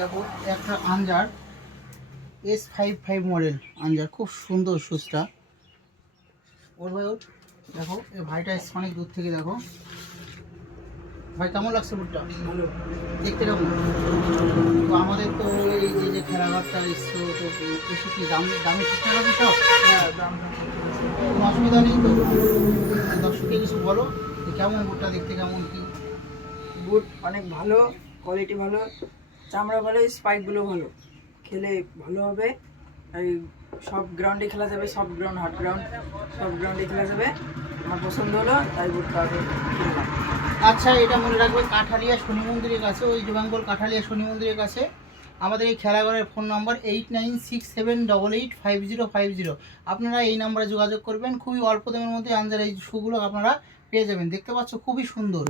দেখো একটা Anzar S55 model Anzar, খুব সুন্দর সুজটা। ওর ভাই ওর দেখো, এই ভাইটা এসছে অনেক দূর থেকে। দেখো ভাই, কেমন লাগছে বুটটা? ভালো। দেখতে কেমন? তো আমাদের তো এই যে খেলাঘরটা এসছো, তো এসে কি দামে ঠিকঠাক আছে সব? হ্যাঁ, দাম কোনো অসুবিধা নেই তো? দর্শককে কিছু বলো যে কেমন বুটটা, দেখতে কেমন কি? বুট অনেক ভালো, কোয়ালিটি ভালো, চামড়া ভালো, স্পাইকগুলো ভালো, খেলে ভালো হবে। এই সব গ্রাউন্ডে খেলা যাবে, সব গ্রাউন্ড, হার্ড গ্রাউন্ড, সব গ্রাউন্ডে খেলা যাবে। আমার পছন্দ হলো, তাই বুটটা আগে কিনলাম। আচ্ছা, এটা মনে রাখবে, কাঠালিয়া শনি মন্দিরের কাছে, ওয়েস্ট বেঙ্গল কাঠালিয়া শনি মন্দিরের কাছে আমাদের এই খেলাঘরের ফোন নাম্বার 8967885050। আপনারা এই নাম্বারে যোগাযোগ করবেন। খুবই অল্প দামের মধ্যে আনজার এই শুগুলো আপনারা পেয়ে যাবেন। দেখতে পাচ্ছ খুবই সুন্দর।